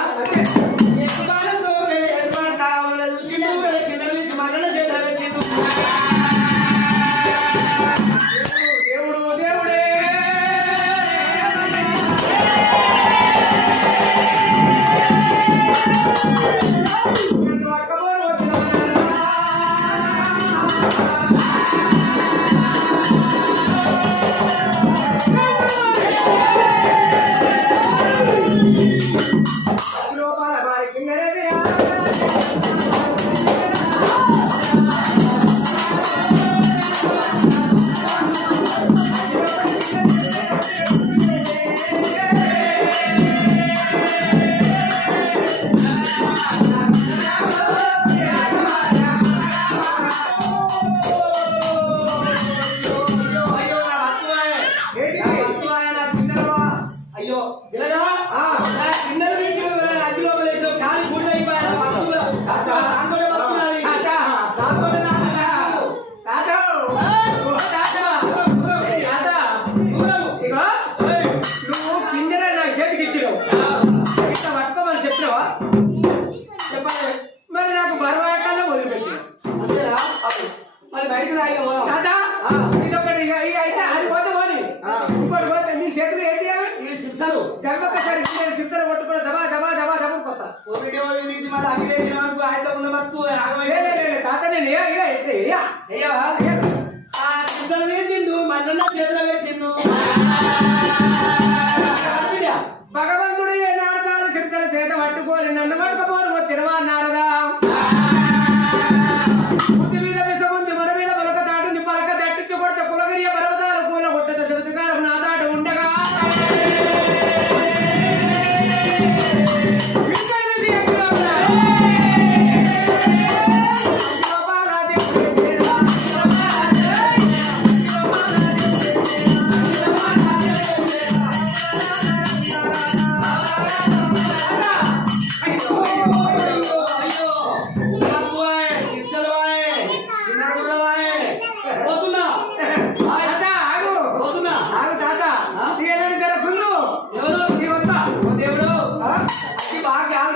Okay. బయట రాయవా తాతా ఇదొకటి అయితే అది పోతే పోని ఇప్పుడు పోతే నీ చేతులు ఏంటి ఈ శిక్షలు జన్మకసారి శిక్షలు కొట్టుకుని దబా దబా దబా దబుకొస్తా కోవిడ్ నుంచి మళ్ళీ అఖిలేష్ ఆయనతో నేను మన చేతులు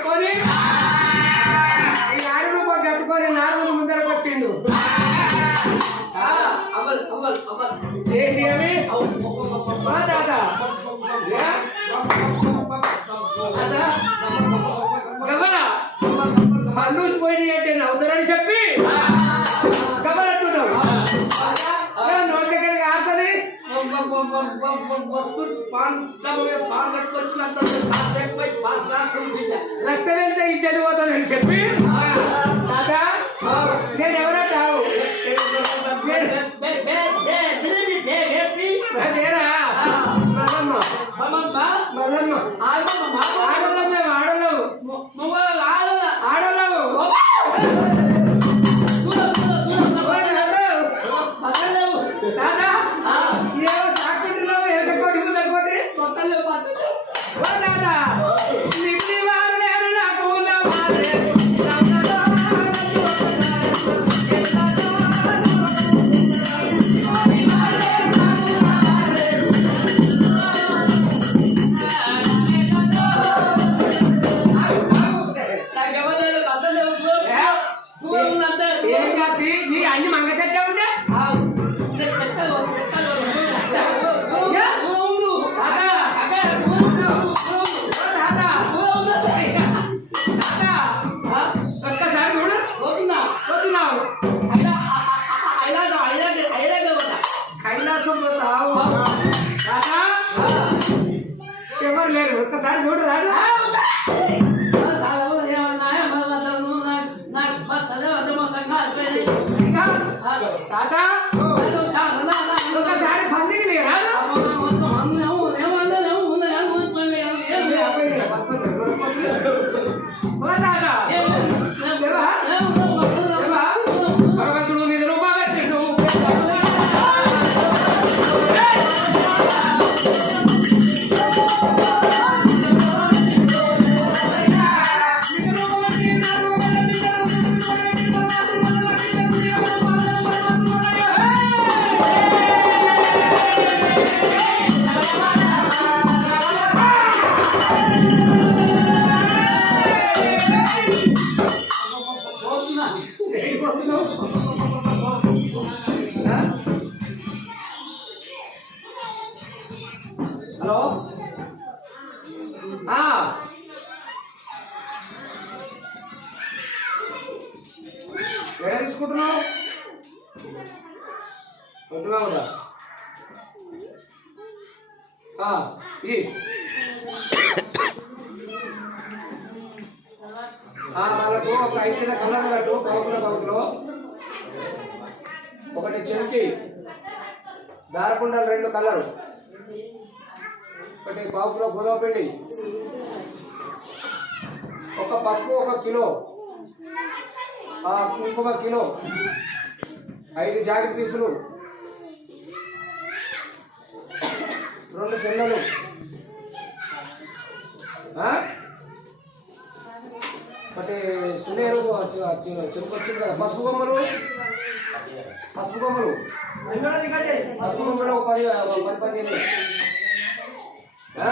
కట్టుకొని పొంగేసుకొని ఈ నాడును కట్టుకొని నాలుగు ముందరకు వచ్చిండు. ఆ, అమల్ అమల్ ఏంటి అవి తాత. అంటే నవ్వుతారని చెప్పి. రక్తం వెళ్తే ఈ చదిపోతానని చెప్పి? తాత నేను ఎవరంటావు నేనా మల్లమ్మ. మల్లమ్మ. ఆడలేవు మేము ఆడలేవు. ఆడలేవు. తాత తగ్గొట్టి ఓ హలో? ఆ. ఎక్కడ తీసుకుంటున్నావు? వస్తున్నావు కదా. ఈ. వాళ్ళకు ఒక ఐదు కలర్ కట్టు కౌకుల కౌకులు ఒకటి చెంకి దారపుండలు రెండు కలరు. ఒకటి పావు కిలో గోధుమ పిండి. ఒక పసుపు ఒక కిలో. ఆ కుంకుమ కిలో. ఐదు జాకెట్ పీసులు. రెండు చెల్లలు? ఒకటి సునేరు చెరుకు వచ్చింది కదా పసుపు బొమ్మలు? పసుపు బొమ్మలు. పసుపు బొమ్మలు ఒక పది పది పదిహేను. ఆ?